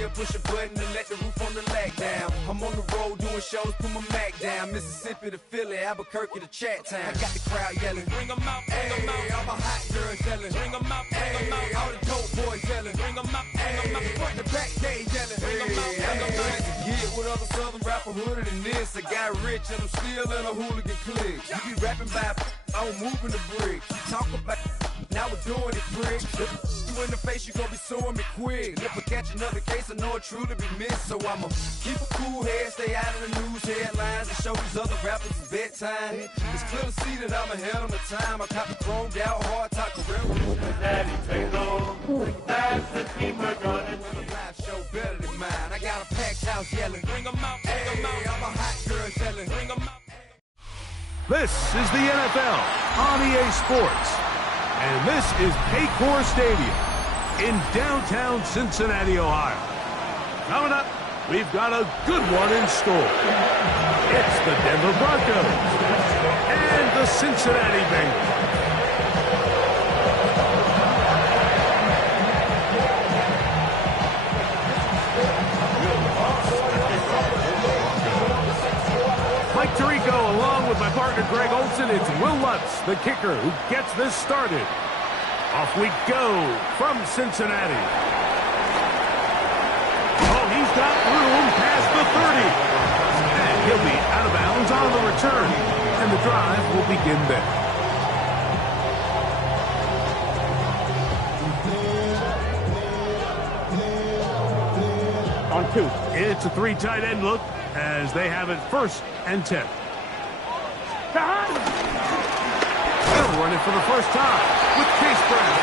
here, push a button and let the roof on the lag down. I'm on the road doing shows, put my Mac down. Mississippi to Philly, Albuquerque to Chat Town. I got the crowd yelling, bring them out, bring them out. All my hot girls yelling, bring them out, bring them out. All the dope boys yelling, bring them out, bring them out. Front the back gate yelling, bring them out, bring them out. Get with other southern rapper hooded than this. I got rich and I'm still in a hooligan clique. You be rapping by, I'm moving the bricks. You talk about, now we're doing it, prick. You in the face, you gon' be suing me quick. If I catch another case, I know it truly be missed. So I'ma keep a cool head, stay out of the news headlines, and show these other rappers it's bedtime. It's clear to see that I'm ahead of my time. I caught the chromed out, hard talk career. Daddy Twinkle, that's the team we're gonna A live show better than mine. I got a packed house yelling, bring them out, bring them out. All my hot girls yelling, bring them out. This is the NFL on EA Sports. And this is Paycor Stadium in downtown Cincinnati, Ohio. Coming up, we've got a good one in store. It's the Denver Broncos and the Cincinnati Bengals. Mike Tirico, along with my partner Greg Olson, it's Will Lutz, the kicker, who gets this started. Off we go from Cincinnati. Oh, he's got room past the 30. And he'll be out of bounds on the return. And the drive will begin there. On 2. It's a 3 tight end look as they have it 1st and 10. They'll run it for the first time with Chase Brown.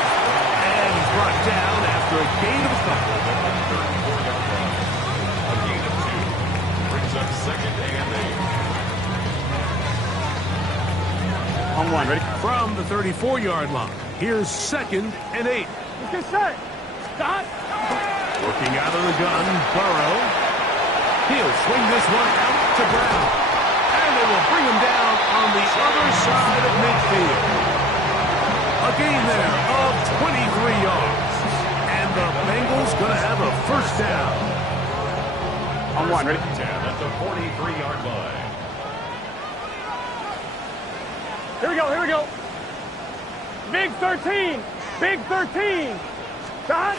And he's brought down after a gain of a couple. A gain of 2 brings up 2nd and 8. On 1, ready? From the 34-yard line, here's 2nd and 8. Get set. Stop. Working out of the gun, Burrow. He'll swing this one out to Brown. And they will bring him down on the other side of midfield. A gain there of 23 yards. And the Bengals going to have a 1st down. On 1, ready? 10 at the 43-yard line. Here we go, here we go. Big 13. Big 13. Shot.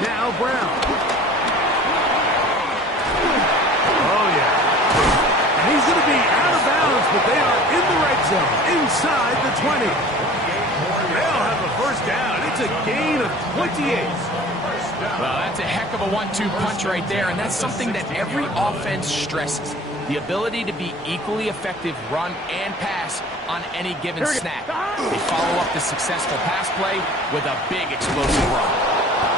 Now Brown. Oh, yeah. And he's going to be out of bounds, but they are in the red zone, inside the 20. They'll have a 1st down. It's a gain of 28. Well, that's a heck of a 1-2 punch right there, and that's something that every offense stresses. The ability to be equally effective run and pass on any given snap. They follow up the successful pass play with a big explosive run.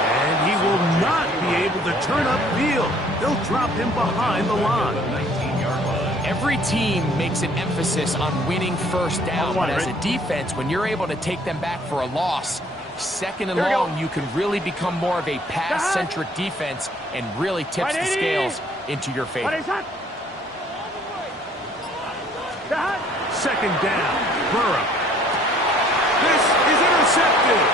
And he will not be able to turn upfield. They'll drop him behind the line. 19-yard line. Every team makes an emphasis on winning 1st down, but as a defense, when you're able to take them back for a loss, 2nd and long, you can really become more of a pass-centric defense and really tips the scales into your favor. 2nd down, Burrow. This is intercepted.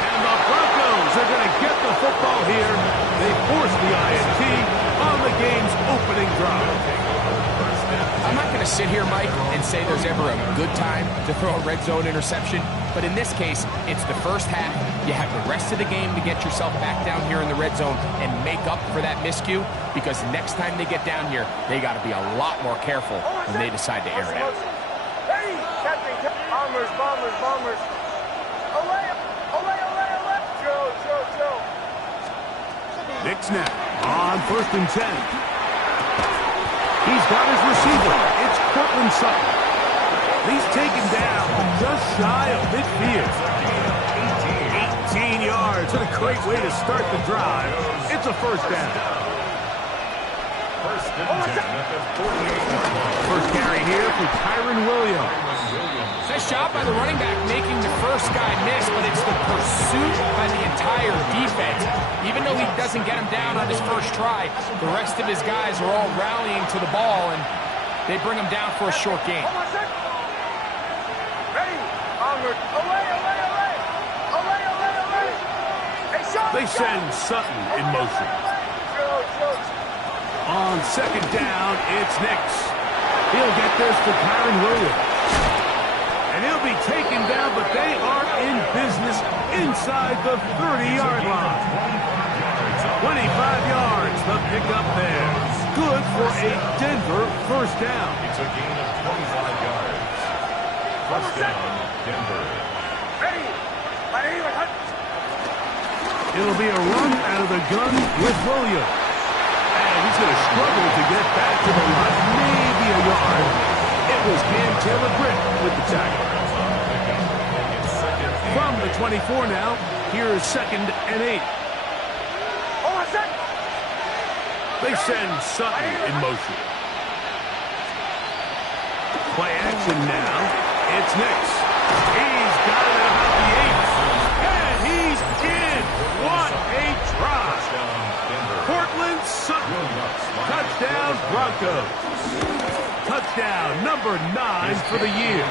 And the Broncos are going to get the football here. They force the INT on the game's opening drive. I'm not going to sit here, Mike, and say there's ever a good time to throw a red zone interception, but in this case, it's the 1st half. You have the rest of the game to get yourself back down here in the red zone and make up for that miscue, because next time they get down here, they got to be a lot more careful when they decide to air it out. Hey, bombers, bombers, bombers. Away, away, away, away. Joe. Big snap on 1st and 10. He's got his receiver. It's Cortland Sutton. He's taken down just shy of midfield. 18 yards and a great way to start the drive. It's a 1st down. 1st and 10 at the 48-yard line. 1st carry here for Kyron Williams. Nice job by the running back making the 1st guy miss, but it's the pursuit by the entire defense. Even though he doesn't get him down on his 1st try, the rest of his guys are all rallying to the ball, and they bring him down for a short gain. Ready, onward, away, away, away. Away, away, away. They send Sutton in motion. On second down, it's Nix. He'll get this to Kyron Williams. And he'll be taken down, but they are in business inside the 30-yard line. 25 yards, the pickup there. Good for a Denver first down. It's a gain of 25 yards. First down, Denver. It'll be a run out of the gun with Williams. And he's going to struggle to get back to the line. Maybe a yard. It was Cam Taylor-Britt with the tackle. From the 24 now, here's 2nd and 8. They send Sutton in motion. Play action now. It's Nix. He's got it at about the 8. And he's in. What a drop. Cortland Sutton. Touchdown Broncos. Touchdown number 9 for the year.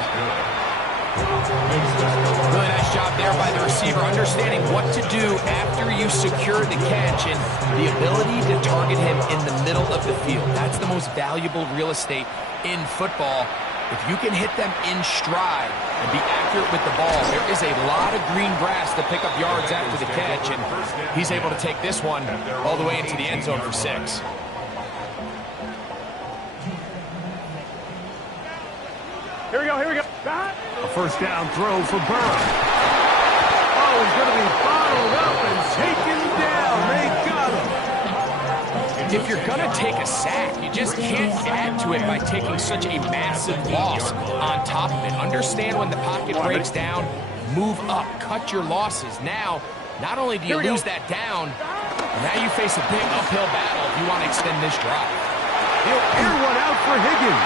Really nice job there by the receiver, understanding what to do after you secure the catch and the ability to target him in the middle of the field. That's the most valuable real estate in football. If you can hit them in stride and be accurate with the ball, there is a lot of green grass to pick up yards after the catch, and he's able to take this one all the way into the end zone for 6. Here we go, here we go. A first down throw for Burrow. Oh, he's going to be bottled up and taken down. They got him. If you're going to take a sack, you just can't add to it by taking such a massive loss on top of it. Understand when the pocket breaks down, move up, cut your losses. Now, not only do you lose that down, now you face a big uphill battle if you want to extend this drive. He'll air one out for Higgins.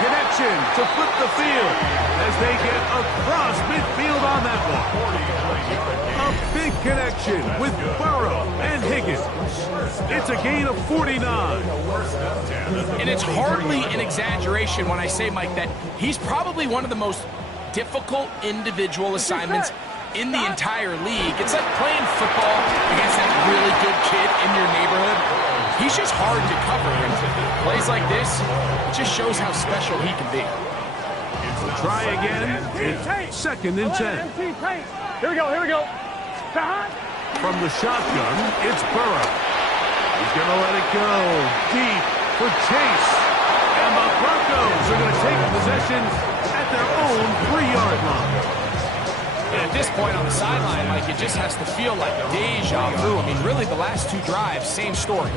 Connection to flip the field as they get across midfield on that one. A big connection with Burrow and Higgins. It's a gain of 49. And it's hardly an exaggeration when I say, Mike, that he's probably one of the most difficult individual assignments in the entire league. It's like playing football against that really good kid in your neighborhood. He's just hard to cover, and plays like this, it just shows how special he can be. Try again. It's 2nd and 10. Here we go, here we go. From the shotgun, it's Burrow. He's going to let it go deep for Chase. And the Broncos are going to take possession at their own 3-yard line. And at this point on the sideline, Mike, it just has to feel like deja vu. I mean, really, the last 2 drives, same story.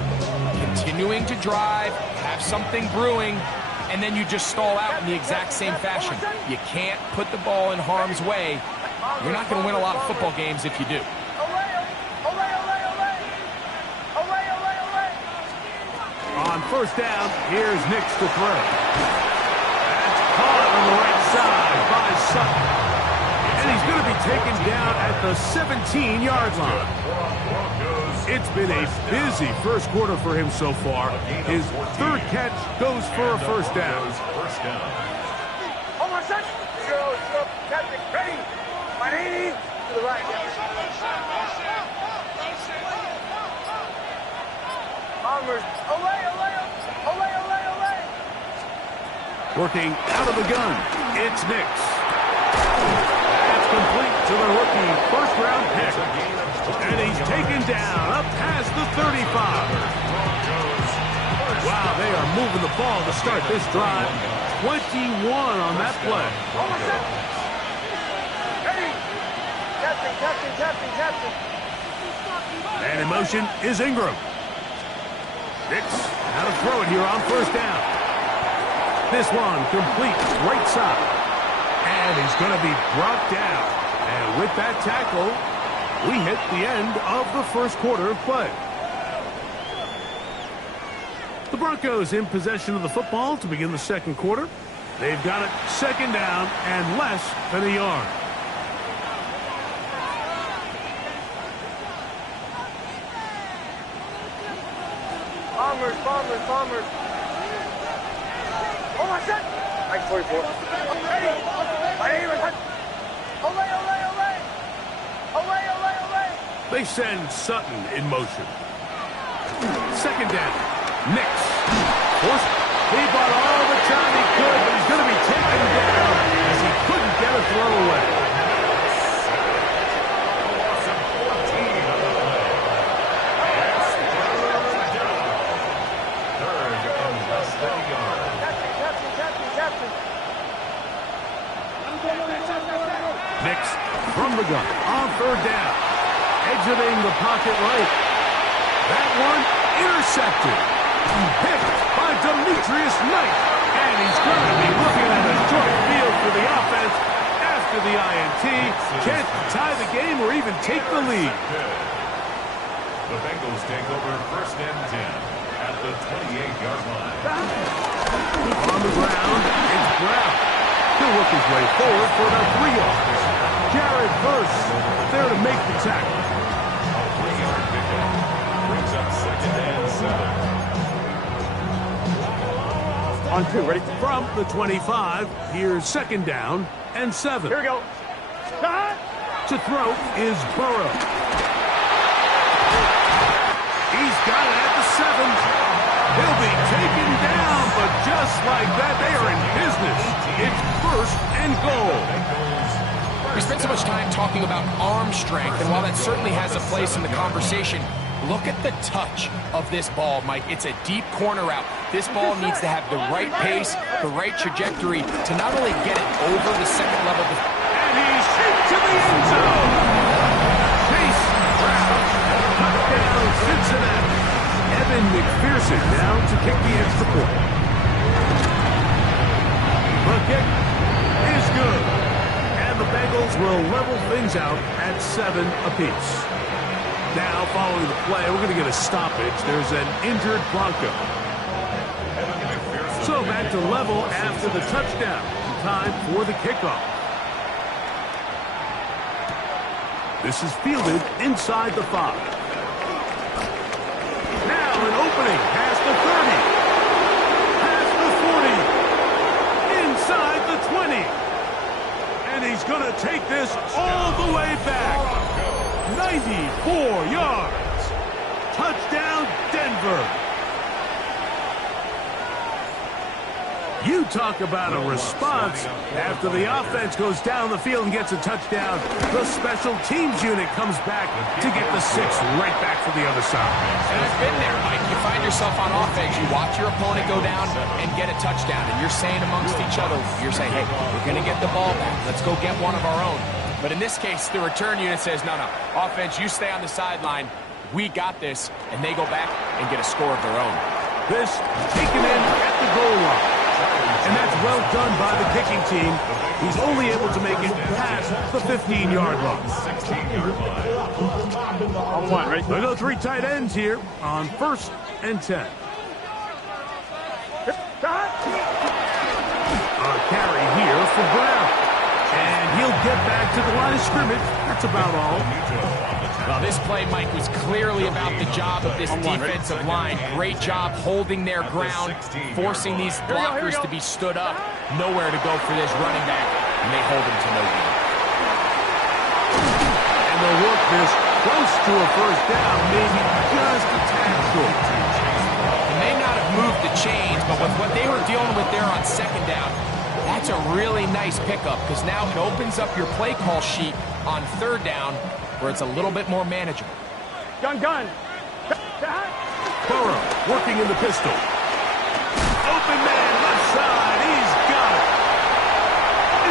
Continuing to drive, have something brewing, and then you just stall out in the exact same fashion. You can't put the ball in harm's way. You're not going to win a lot of football games if you do. On first down, here's Nix to throw. That's caught on the right side by Sutton. And he's going to be taken down at the 17-yard line. It's been a busy first quarter for him so far. His 3rd catch goes for a first down. Hold on, son. Zero, Captain, ready. My knee to the right. Onwards. Away. Working out of the gun, it's Nix. That's complete to the rookie first-round pick. And he's taken down up past the 35. Wow, they are moving the ball to start this drive. 21 on that play. Captain. And in motion is Ingram. Nix, how to throw it here on first down. This one complete right side. And he's going to be brought down. And with that tackle, we hit the end of the first quarter of play. The Broncos in possession of the football to begin the second quarter. They've got it 2nd down and less than a yard. Bombers. Oh, my God. Mike 44. Ready. My name is... Away. They send Sutton in motion. Second down. Nix. He bought all the time he could, but he's going to be taken down as he couldn't get a throw away. Nix from the gun on third down. Exiting the pocket right. That one intercepted. Picked by Demetrius Knight. And he's going to be looking at a short field for the offense after the INT. Can't tie the game or even take the lead. The Bengals take over first and 10 at the 28-yard line. On the ground, it's Brown. He'll work his way forward for about 3 yards. Jared Verse there to make the tackle. A 3-yard pickup brings up second and 7. On 2, ready? From the 25, here's second down and 7. Here we go. Shot. To throw is Burrow. He's got it at the 7. He'll be taken down, but just like that, they are in business. It's first and goal. We spent so much time talking about arm strength, and while that certainly has a place in the conversation, look at the touch of this ball, Mike. It's a deep corner route. This ball needs to have the right pace, the right trajectory to not only get it over the second level. And he's into the end zone. Chase Brown. Touchdown, Cincinnati. Evan McPherson down to kick the extra point. The kick is good. And the Bengals will level things out at 7 apiece. Now, following the play, we're going to get a stoppage. There's an injured Bronco. So back to level after the touchdown. Time for the kickoff. This is fielded inside the 5. Now an opening past the 30. Past the 40. Inside the 20. And he's going to take this all the way back. 94 yards. Touchdown, Denver. You talk about a response. After the offense goes down the field and gets a touchdown, the special teams unit comes back to get the 6 right back for the other side. And I've been there, Mike. You find yourself on offense, you watch your opponent go down and get a touchdown, and you're saying amongst each other, you're saying, hey, we're going to get the ball back. Let's go get one of our own. But in this case, the return unit says, no, offense, you stay on the sideline. We got this, and they go back and get a score of their own. This taken in at the goal line. And that's well done by the kicking team. He's only able to make it past the 15-yard line. 16-yard line. On 1, ready? There go 3 tight ends here on first and 10. A carry here for Brown. And he'll get back to the line of scrimmage. That's about all. Well, this play, Mike, was clearly about the job of this defensive line. Great job holding their ground, forcing these blockers to be stood up. Nowhere to go for this running back, and they hold him to no gain. And they'll work this close to a first down, maybe just a tad short. They may not have moved the chains, but with what they were dealing with there on second down, that's a really nice pickup because now it opens up your play call sheet on third down where it's a little bit more manageable. Gun. Burrow working in the pistol. Open man left side. He's got it.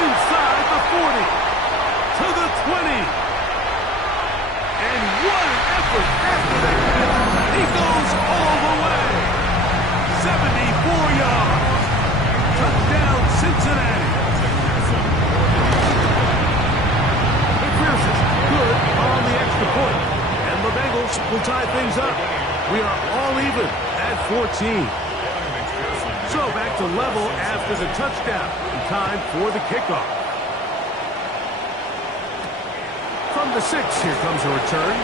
Inside the 40. To the 20. And what an effort after that. He goes all the way. 74 yards. Touchdown, Cincinnati. McPherson, good on the extra point. And the Bengals will tie things up. We are all even at 14. So back to level after the touchdown. And time for the kickoff. From the 6, here comes a return.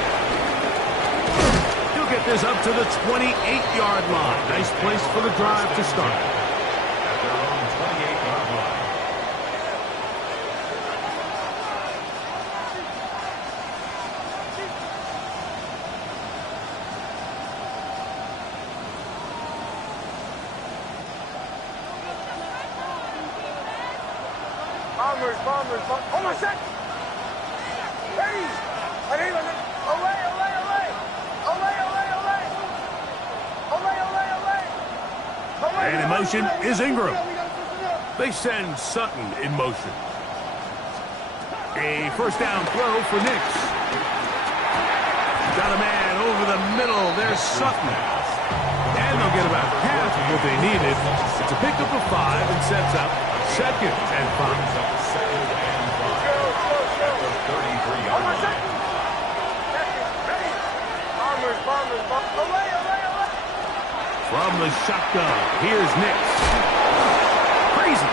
He'll get this up to the 28-yard line. Nice place for the drive to start. Bombers. Oh, my set. Ready. Olay. And in motion is Ingram. They send Sutton in motion. A first down throw for Nix. Got a man over the middle. There's Sutton. And they'll get about half of what they needed to pick up a 5 and sets up 2nd and 5. From the shotgun, here's Nix. Crazy.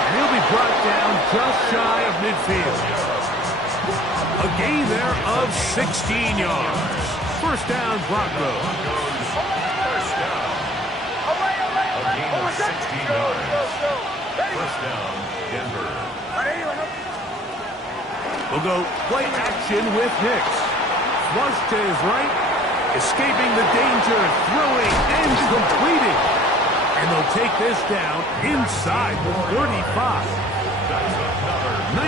And he'll be brought down just shy of midfield. A gain there of 16 yards. First down, Broncos. First down. A gain of 16 yards. First down, Denver. We'll go play action with Nix. Flush to his right. Escaping the danger, throwing and completing. And they'll take this down inside the 35. 19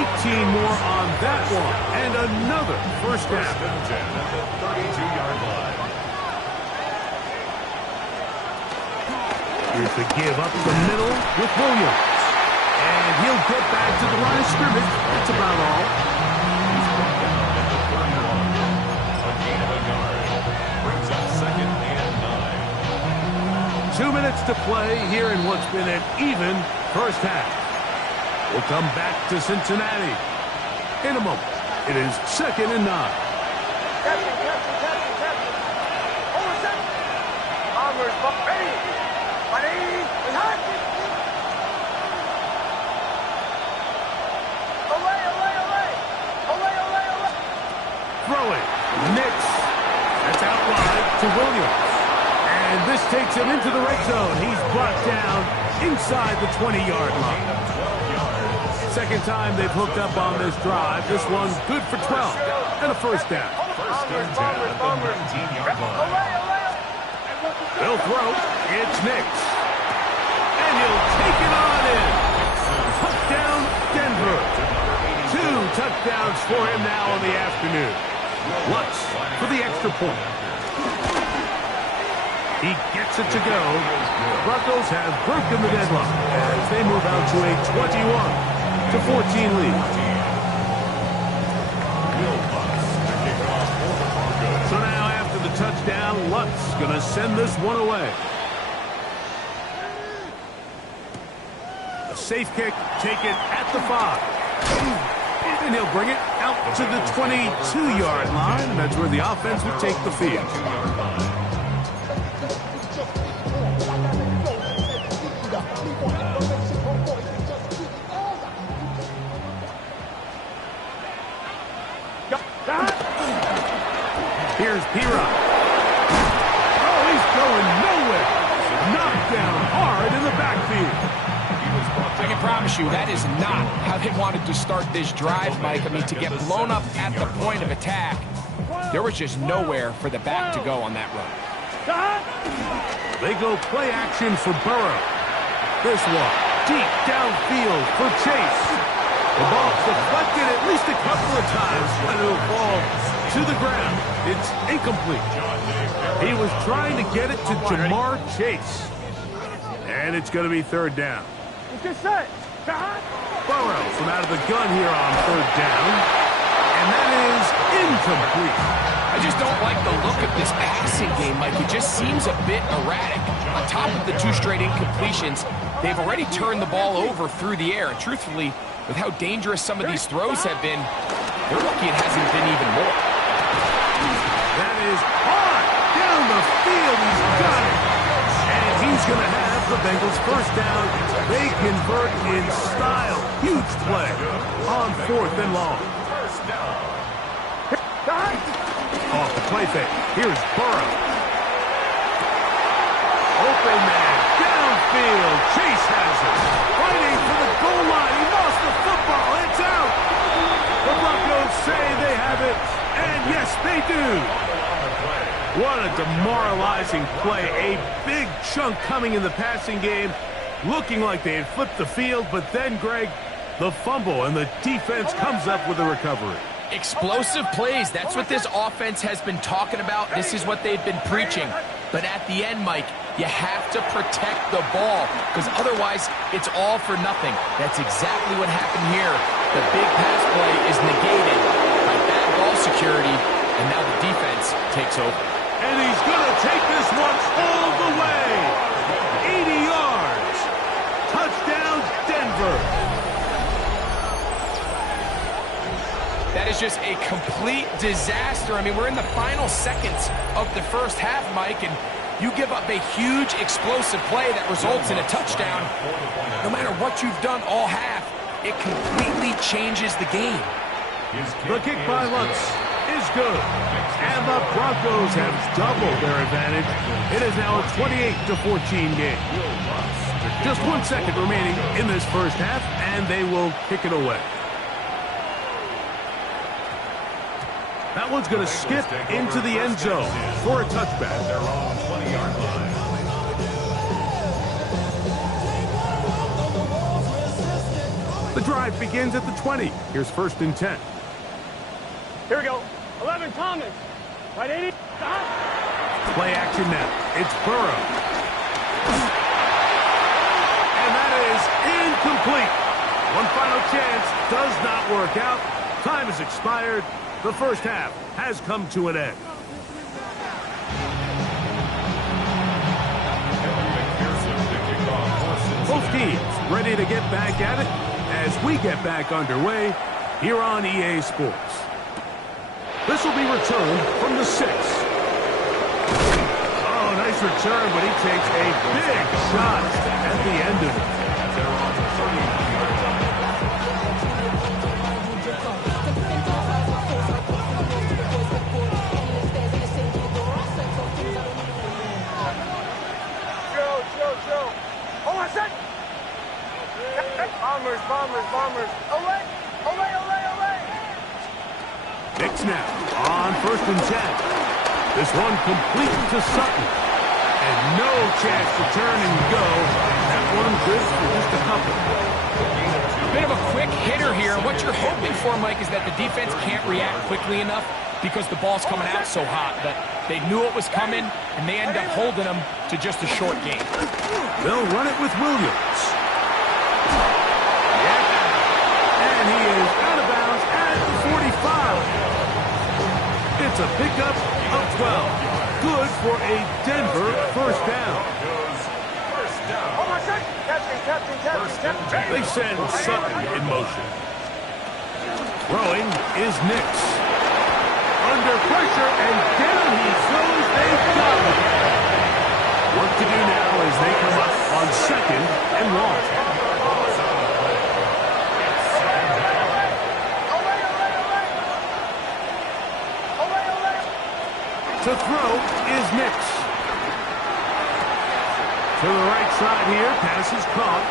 more on that one. And another first down. First and 10 at the 32-yard line. Here's the give up the middle with Williams. And he'll get back to the line of scrimmage. That's about all. He's brought down at the 31. A gain of a yard. Brings up 2nd and 9. 2 minutes to play here in what's been an even first half. We'll come back to Cincinnati in a moment. It is 2nd and 9. Throwing. Nix. That's out wide to Williams. And this takes him into the red zone. He's brought down inside the 20-yard line. Second time they've hooked up on this drive. This one good for 12 and a first down. First and 10 at the 19-yard line. They'll throw. It's Nix. And he'll take it on in. Touchdown, Denver. 2 touchdowns for him now on the afternoon. Lutz for the extra point. He gets it to go. Broncos have broken the deadlock as they move out to a 21-14 lead. So now after the touchdown, Lutz going to send this one away. A safe kick taken at the 5. And he'll bring it out to the 22-yard line. And that's where the offense will take the field. Here's Pira. Oh, he's going nowhere. Knocked down hard in the backfield. I can promise you that is not how they wanted to start this drive, Mike. I mean, to get blown up at the point of attack, there was just nowhere for the back to go on that run. They go play action for Burrow. This one, deep downfield for Chase. The ball's deflected at least a couple of times, but it'll fall to the ground. It's incomplete. He was trying to get it to Jamar Chase. And it's going to be third down. Burrow from out of the gun here on third down. And that is incomplete. I just don't like the look of this passing game, Mike. It just seems a bit erratic. On top of the 2 straight incompletions, they've already turned the ball over through the air. And truthfully, with how dangerous some of these throws have been, they're lucky it hasn't been even more. That is hard down the field. He's got it. And he's going to have the Bengals first down. They convert in style. Huge play on 4th and long. Off the play fake. Here's Burrow. Open man. Downfield. Chase has it. Fighting for the goal line. He lost the football. It's out. The Broncos say they have it. And yes, they do. What a demoralizing play. A big chunk coming in the passing game. looking like they had flipped the field, but then, Greg, the fumble, and the defense comes up with a recovery. Explosive plays, that's what this offense has been talking about. This is what they've been preaching. But at the end, Mike, you have to protect the ball, because otherwise it's all for nothing. That's exactly what happened here. The big pass play is negated by bad ball security, and now the defense takes over. And he's going to take this one all the way. 80 yards. Touchdown, Denver. That is just a complete disaster. I mean, we're in the final seconds of the first half, Mike, and you give up a huge explosive play that results in a touchdown. No matter what you've done all half, it completely changes the game. The kick by Lutz is good, and the Broncos have doubled their advantage. It is now a 28-14 game. Just 1 second remaining in this first half, and they will kick it away. That one's going to skip into the end zone for a touchback. Their own 20-yard line. The drive begins at the 20. Here's 1st and 10. Here we go. 11, Thomas. Right, 80. Play action now. It's Burrow. And that is incomplete. One final chance does not work out. Time has expired. The first half has come to an end. Both teams ready to get back at it as we get back underway here on EA Sports. This will be returned from the 6. Oh, nice return, but he takes a big shot at the end of it. Bombers. Away. Knicks now on 1st and 10. This one complete to Sutton. And no chance to turn and go. That one good for just a couple. Bit of a quick hitter here. What you're hoping for, Mike, is that the defense can't react quickly enough because the ball's coming out so hot. But they knew it was coming, and they end up holding them to just a short game. They'll run it with Williams. And he is out of bounds at the 45. It's a pickup of 12. Good for a Denver first down. They send Sutton in motion. Throwing is Nix. Under pressure, and down he goes. They've got him. Work to do now as they come up on 2nd and long. To throw is Nix. To the right side here, pass is caught.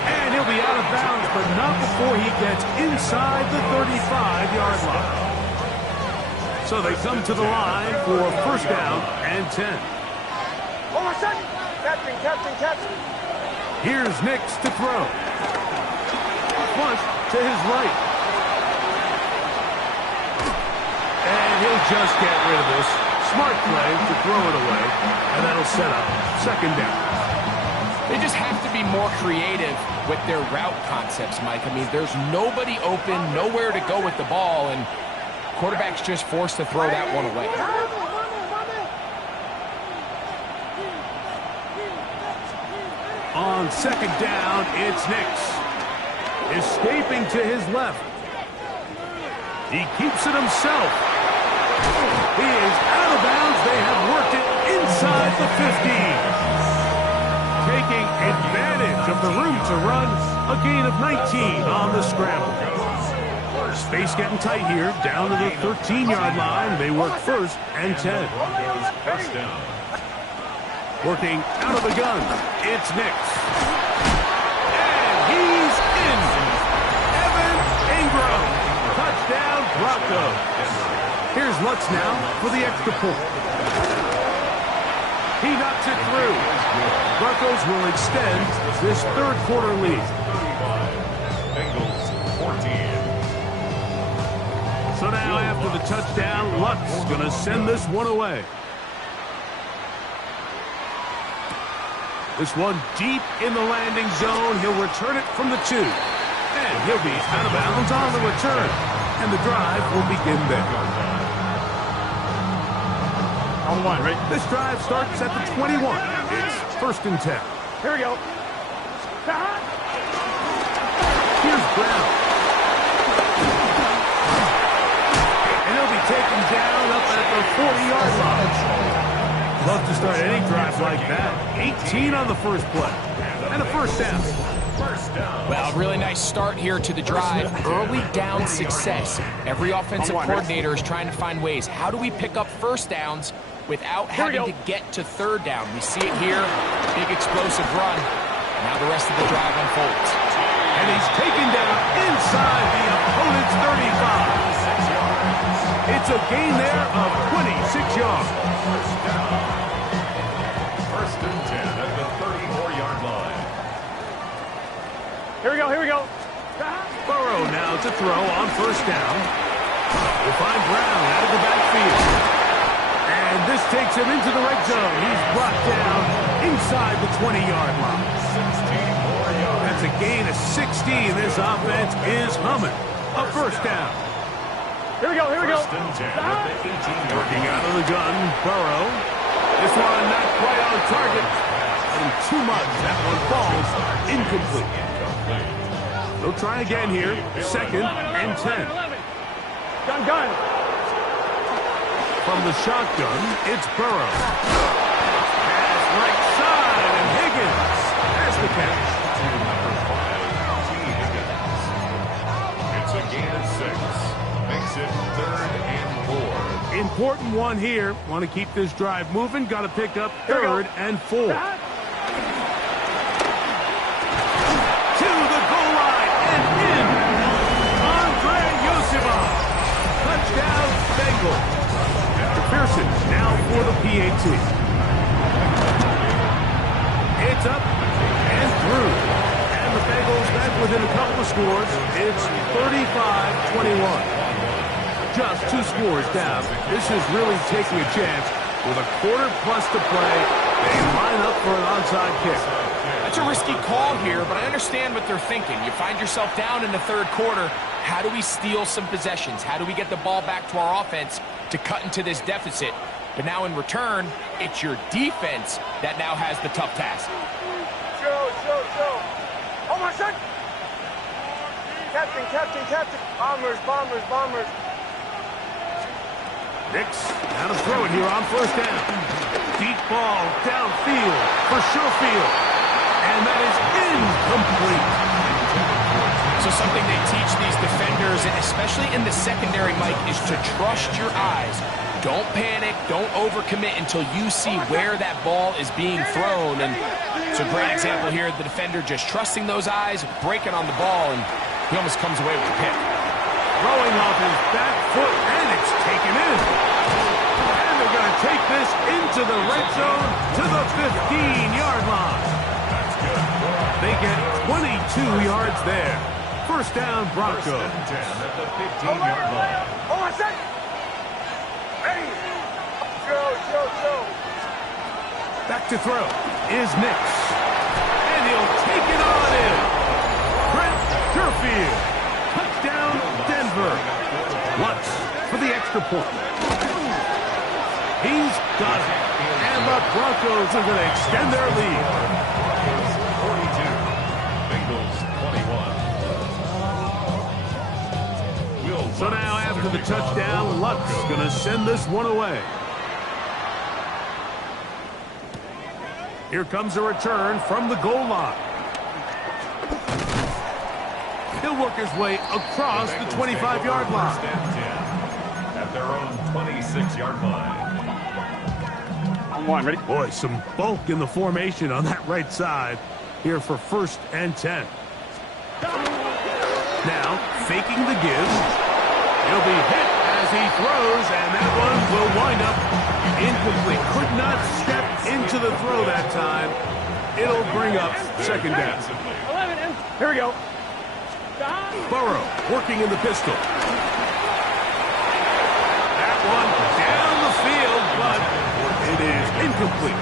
And he'll be out of bounds, but not before he gets inside the 35-yard line. So they come to the line for 1st down and 10. Captain. Here's Nix to throw. Flush to his right. And he'll just get rid of this. Smart play to throw it away, and that'll set up 2nd down. They just have to be more creative with their route concepts, Mike. I mean, there's nobody open, nowhere to go with the ball, and quarterback's just forced to throw that one away. On 2nd down, it's Nix. Escaping to his left. He keeps it himself. He is out of bounds. They have worked it inside the 15. Taking advantage of the room to run. A gain of 19 on the scramble. Space getting tight here. Down to the 13-yard line. They work 1st and 10. First down. Working out of the gun. It's Nix. And he's in. Evan Ingram. Touchdown, Broncos. Here's Lutz now for the extra point. He knocks it through. Broncos will extend this third quarter lead. Bengals 14. So now after the touchdown, Luck's going to send this one away. This one deep in the landing zone. He'll return it from the 2. And he'll be out of bounds on the return. And the drive will begin there. On one, right? This drive starts at the 21. It's 1st and 10. Here we go. Here's Brown. And he'll be taken down up at the 40-yard line. Love to start any drive like that. 18 on the first play. And a first down. Well, really nice start here to the drive. Early down success. Every offensive coordinator is trying to find ways. How do we pick up first downs without having to get to third down? We see it here. Big explosive run. Now the rest of the drive unfolds. And he's taken down inside the opponent's 35. It's a gain there of 26 yards. First and 10 at the 34-yard line. Here we go, here we go. Burrow now to throw on first down. We'll find Brown out of the backfield. And this takes him into the red zone. He's brought down inside the 20-yard line. 16 more yards. That's a gain of 60. This offense is humming. A first down. Here we go, here we go. First and 10 at the 18-yard Working line. out of the gun, Burrow. This one not quite on target. And too much. That one falls incomplete. They'll try again here. 2nd and 10. Gun. From the shotgun, it's Burrow. Pass right side, and Higgins has the catch. It's a gain of 6. Makes it 3rd and 4. Important one here. Want to keep this drive moving. Got to pick up 3rd and 4. To the goal line and in. Andre Yosibov. Touchdown, Bengals. Pearson now for the PAT. It's up and through. And the Bengals back within a couple of scores. It's 35-21. Just 2 scores down. This is really taking a chance. With a quarter plus to play, they line up for an onside kick. That's a risky call here, but I understand what they're thinking. You find yourself down in the third quarter. How do we steal some possessions? How do we get the ball back to our offense to cut into this deficit? But now in return, it's your defense that now has the tough task. Show. Oh, my son. Captain. Bombers. Nix, now to throw it here on first down. Deep ball downfield for Sherfield. And that is incomplete. So something they teach these defenders, and especially in the secondary, Mike, is to trust your eyes. Don't panic, don't overcommit until you see where that ball is being thrown. And it's a great example here. The defender just trusting those eyes, breaking on the ball, and he almost comes away with a pick. Throwing off his back foot, and it's taken in. And they're going to take this into the red zone to the 15-yard line. They get 22 yards there. First down, Broncos. First and 10 at the 15-yard line. Oh, my son. Hey. Show. Back to throw is Nix. And he'll take it on in. Brett Sherfield. Touchdown, Denver. Lutz for the extra point. He's got it. And the Broncos are going to extend their lead. 42. Bengals 21. So now after the touchdown, Lutz going to send this one away. Here comes a return from the goal line. He'll work his way across the 25-yard line. At their own 26-yard line. On one, ready? Boy, some bulk in the formation on that right side here for 1st and 10. Now, faking the give. He'll be hit as he throws, and that one will wind up incomplete. Could not step into the throw that time. It'll bring up second down. 11, here we go. Burrow working in the pistol. That one down the field, but it is incomplete.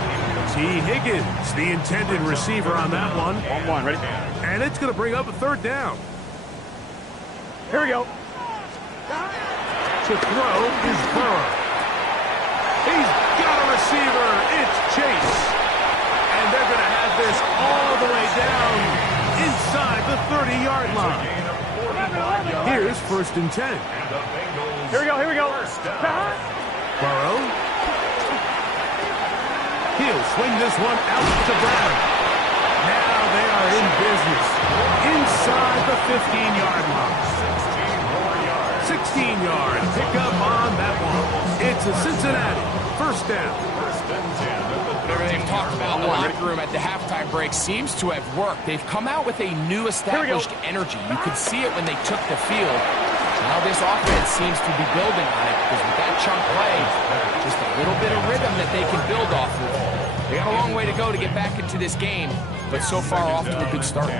T. Higgins, the intended receiver on that one. 1-1, ready? And it's going to bring up a third down. Here we go. To throw is Burrow. He's got a receiver. It's Chase. And they're going to have this all the way down inside the 30-yard line. Here's 1st and 10. Here we go, here we go. Burrow. He'll swing this one out to Brown. Now they are in business inside the 15-yard line. 16-yard pickup on that one. It's a Cincinnati 1st down. They've talked about the locker room at the halftime break seems to have worked. They've come out with a new established energy. You could see it when they took the field. Now this offense seems to be building on it because with that chunk play, just a little bit of rhythm that they can build off of. They got a long way to go to get back into this game, but so far off to a good start.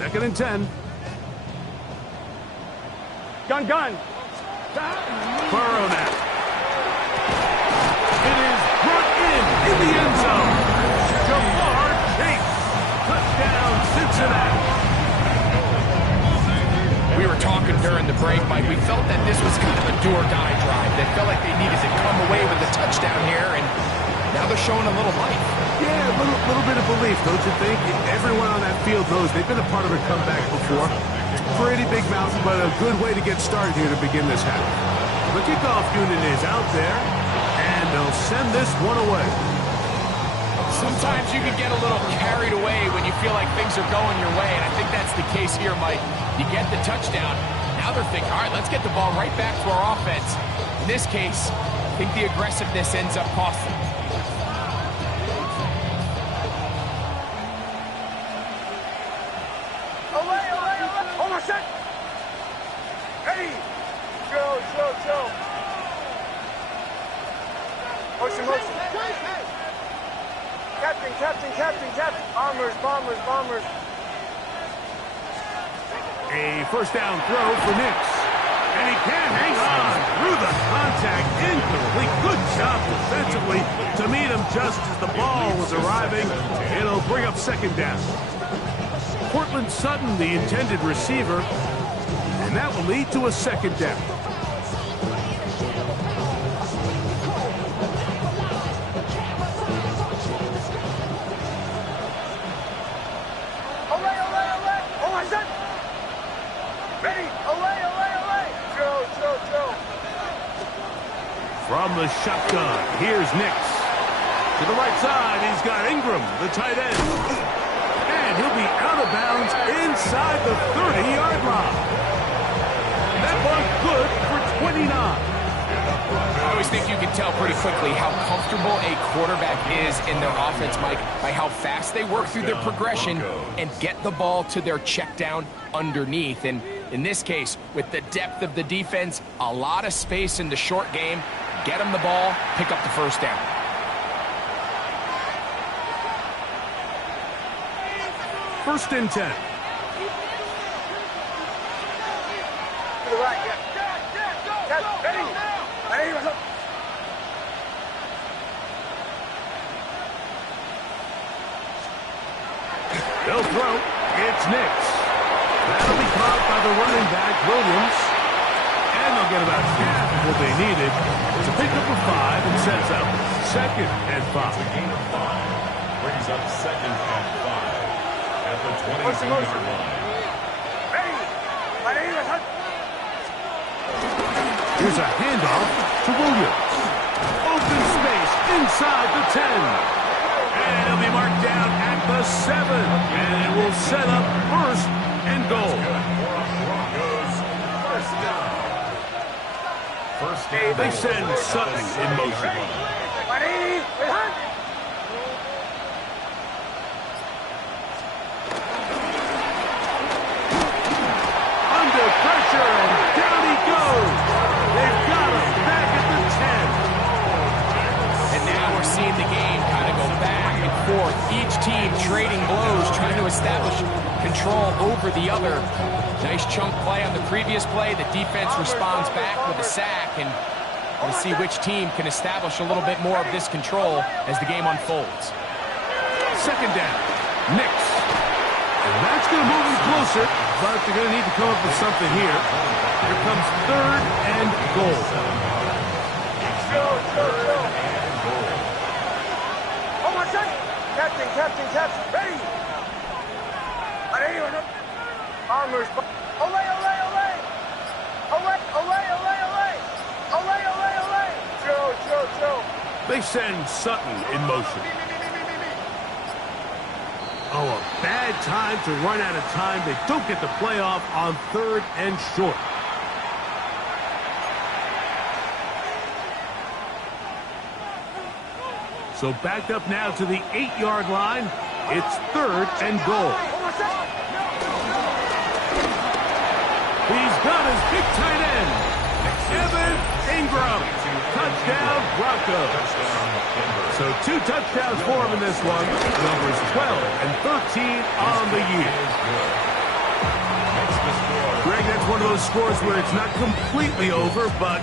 2nd and 10. Gun. Burrow now. It is brought in the end zone. Jamar Chase. Touchdown, Cincinnati. We were talking during the break, Mike. We felt that this was kind of a do-or-die drive. They felt like they needed to come away with a touchdown here, and now they're showing a little life. Yeah, a little bit of belief, don't you think? Everyone on that field knows they've been a part of a comeback before. Pretty big mountain, but a good way to get started here to begin this half. The kickoff unit is out there, and they'll send this one away. Sometimes you can get a little carried away when you feel like things are going your way, and I think that's the case here, Mike. You get the touchdown. Now they're thinking, all right, let's get the ball right back to our offense. In this case, I think the aggressiveness ends up costing them. Hold on a sec. Hey, chill. Motion. Captain. Bombers. A 1st down throw for Nix. And he can't hang on through the contact. Incomplete. Good job defensively to meet him just as the ball was arriving. It'll bring up 2nd down. Cortland Sutton, the intended receiver. And that will lead to a 2nd down. From the shotgun, here's Nix. To the right side, he's got Ingram, the tight end. And he'll be out of bounds inside the 30-yard line. That one's good for 29. I always think you can tell pretty quickly how comfortable a quarterback is in their offense, Mike, by how fast they work through their progression and get the ball to their check down underneath. And in this case, with the depth of the defense, a lot of space in the short game, get them the ball, pick up the 1st down. First and 10. To the right, yeah. Ready? They'll throw. It's Nix. That'll be caught by the running back, Williams. And they'll get about half of what they needed. It's a pickup of 5 and sets up 2nd and 5. Gain of 5 brings up 2nd and 5 at the 22-yard line. Here's a handoff to Williams. Open space inside the 10. And he'll be marked down at the 7. And it will set up 1st and goal. Broncos, 1st down. They send Sutton in motion. Under pressure, and down he goes. They've got him back at the 10. And now we're seeing the game over the other. Nice chunk play on the previous play. The defense responds back with a sack, and we'll see which team can establish a little bit more of this control as the game unfolds. Second down. Knicks. And that's going to move them closer, but they're going to need to come up with something here. Here comes third and goal. Oh my God! Captain, ready! Armors, olay! Joe. They send Sutton in motion. Oh, a bad time to run out of time. They don't get the play off on third and short. So backed up now to the 8-yard line. It's third and goal. He's got his big tight end, Evan Ingram. Touchdown, Broncos. So 2 touchdowns for him in this one. Numbers 12 and 13 on the year. Greg, that's one of those scores where it's not completely over, but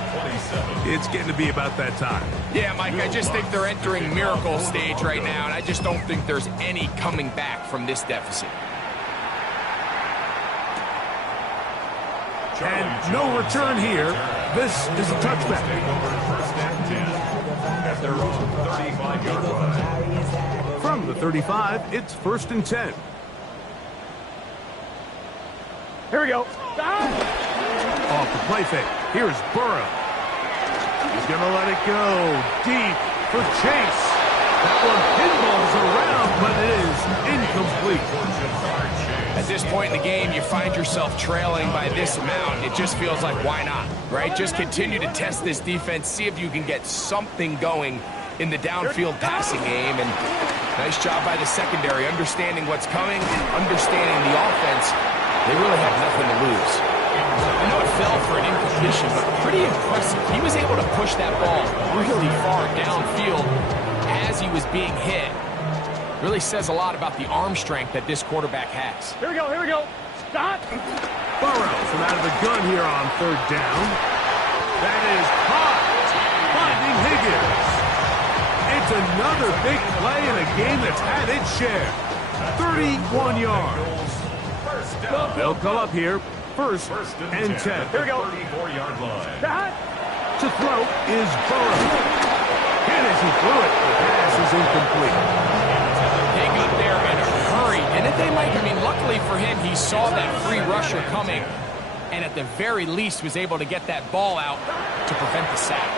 it's getting to be about that time. Yeah, Mike, I just think they're entering miracle stage right now, and I just don't think there's any coming back from this deficit. And no return here. This is a touchback. At their own 35-yard line. From the 35, it's 1st and 10. Here we go. Off the play fake. Here's Burrow. He's going to let it go deep for Chase. That one pinballs around, but it is incomplete. At this point in the game, you find yourself trailing by this amount. It just feels like, why not, right? Just continue to test this defense, see if you can get something going in the downfield passing game. And nice job by the secondary, understanding what's coming, understanding the offense. They really have nothing to lose. I know it fell for an incompletion, but pretty impressive. He was able to push that ball really far downfield as he was being hit. Really says a lot about the arm strength that this quarterback has. Here we go. Stop. Burrow from out of the gun here on third down. That is caught. Finding Higgins. It's another big play in a game that's had its share. 31 yards. They'll come up here. First and 10. Here we go. 34-yard line. To throw is Burrow. And as he threw it, the pass is incomplete. They got there in a hurry, didn't they, Mike? I mean, luckily for him, he saw that free rusher coming, and at the very least was able to get that ball out to prevent the sack.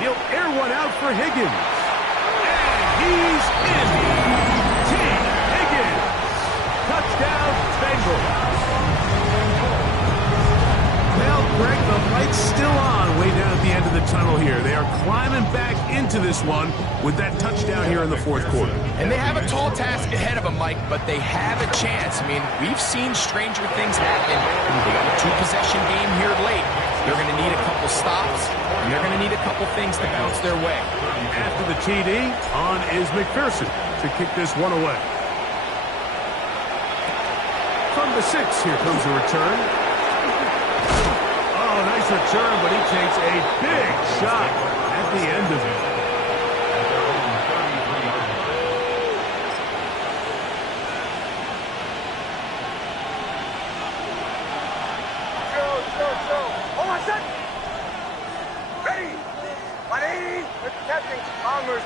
He'll air one out for Higgins. And he's in. T. Higgins. Touchdown, Bengals. Well, Greg, the light's still on way down at the end of the tunnel here. They are climbing back into this one with that touchdown here in the fourth quarter. And they have a tall task ahead of them, Mike, but they have a chance. I mean, we've seen stranger things happen. They got a 2-possession game here late. They're going to need a couple stops, and they're going to need a couple things to bounce their way. After the TD, on is McPherson to kick this one away. From the 6, here comes a return. Oh, nice return, but he takes a big shot at the end of it. Joe. Oh my God. Ready. 180. Captain. Bombers.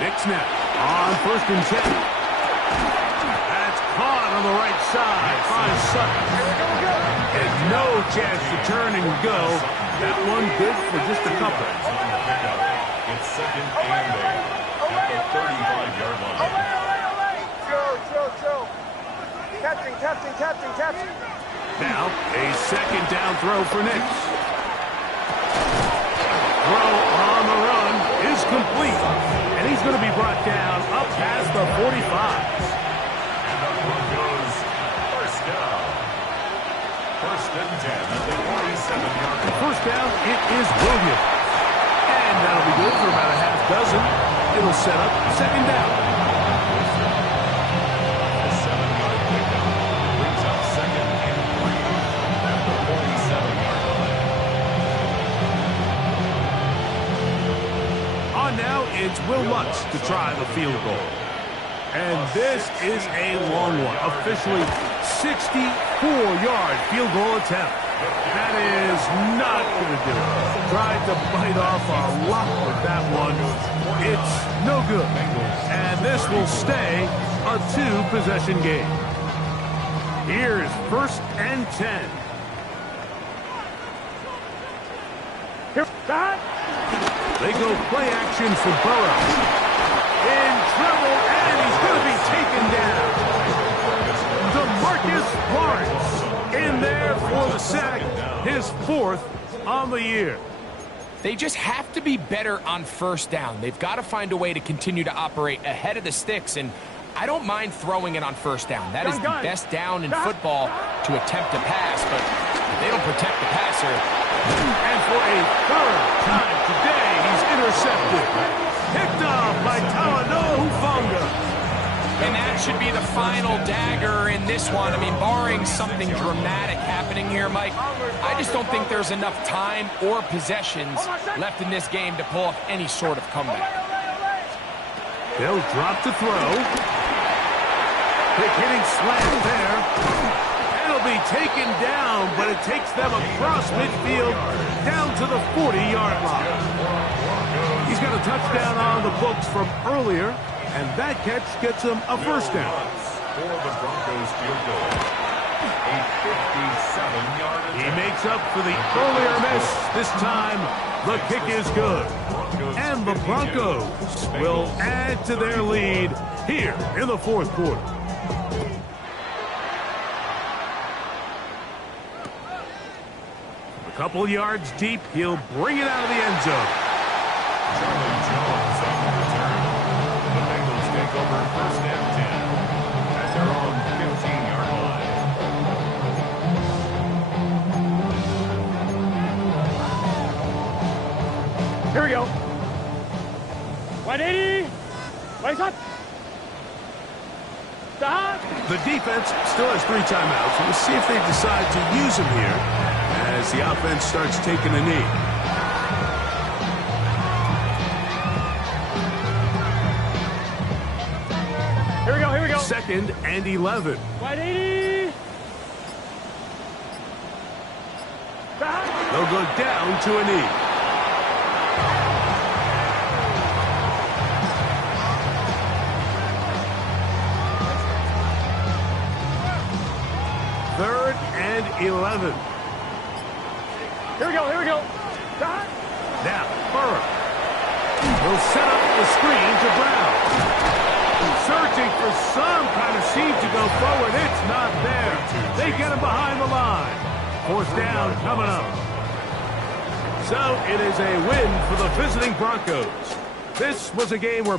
Nick snap on 1st and 10. That's caught on the right side by Sutton. And no chance to turn and go. That one good for just a couple. It's 2nd and 8 at the 35-yard line. Joe. Captain. Now, a 2nd down throw for Knicks. Throw on the run is complete. And he's going to be brought down up past the 45. And the Broncos first down. 1st and 10 at the 47-yard line. First down, it is Williams. And that'll be good for about a half dozen. It'll set up 2nd down. it's Will Lutz to try the field goal. And this is a long one. Officially 64-yard field goal attempt. That is not going to do it. Tried to bite off a lot with that one. It's no good. And this will stay a 2-possession game. Here's 1st and 10. They go play action for Burrow. In trouble, and he's going to be taken down. DeMarcus Lawrence in there for the sack, his 4th on the year. They just have to be better on 1st down. They've got to find a way to continue to operate ahead of the sticks, and I don't mind throwing it on 1st down. That is the best down in football to attempt to pass, but if they don't protect the passer. And for a 3rd time today, he's intercepted. Picked off by Talanoa Hufanga. And that should be the final dagger in this one. I mean, barring something dramatic happening here, Mike, I just don't think there's enough time or possessions left in this game to pull off any sort of comeback. They'll drop to throw. Quick hitting slant there. It'll be taken down, but it takes them across midfield down to the 40-yard line. He's got a touchdown on the books from earlier, and that catch gets him a 1st down. For the Broncos field goal, a 57-yard attempt. He makes up for the earlier miss. This time, the kick is good. And the Broncos will add to their lead here in the 4th quarter. A couple yards deep, he'll bring it out of the end zone. Charlie Jones on the return. The Bengals take over 1st and 10 at their own 15-yard line. Here we go. 180. Wait up. Stop. The defense still has 3 timeouts. We'll see if they decide to use them here as the offense starts taking a knee. Here we go, here we go. 2nd and 11. 180. Stop. They'll go down to a knee. Third and 11. Here we go, here we go. Stop. Now, Burrow. He'll set up the screen to Brown. Searching for some kind of seam to go forward. It's not there. They get him behind the line. 4th down coming up. So it is a win for the visiting Broncos. This was a game where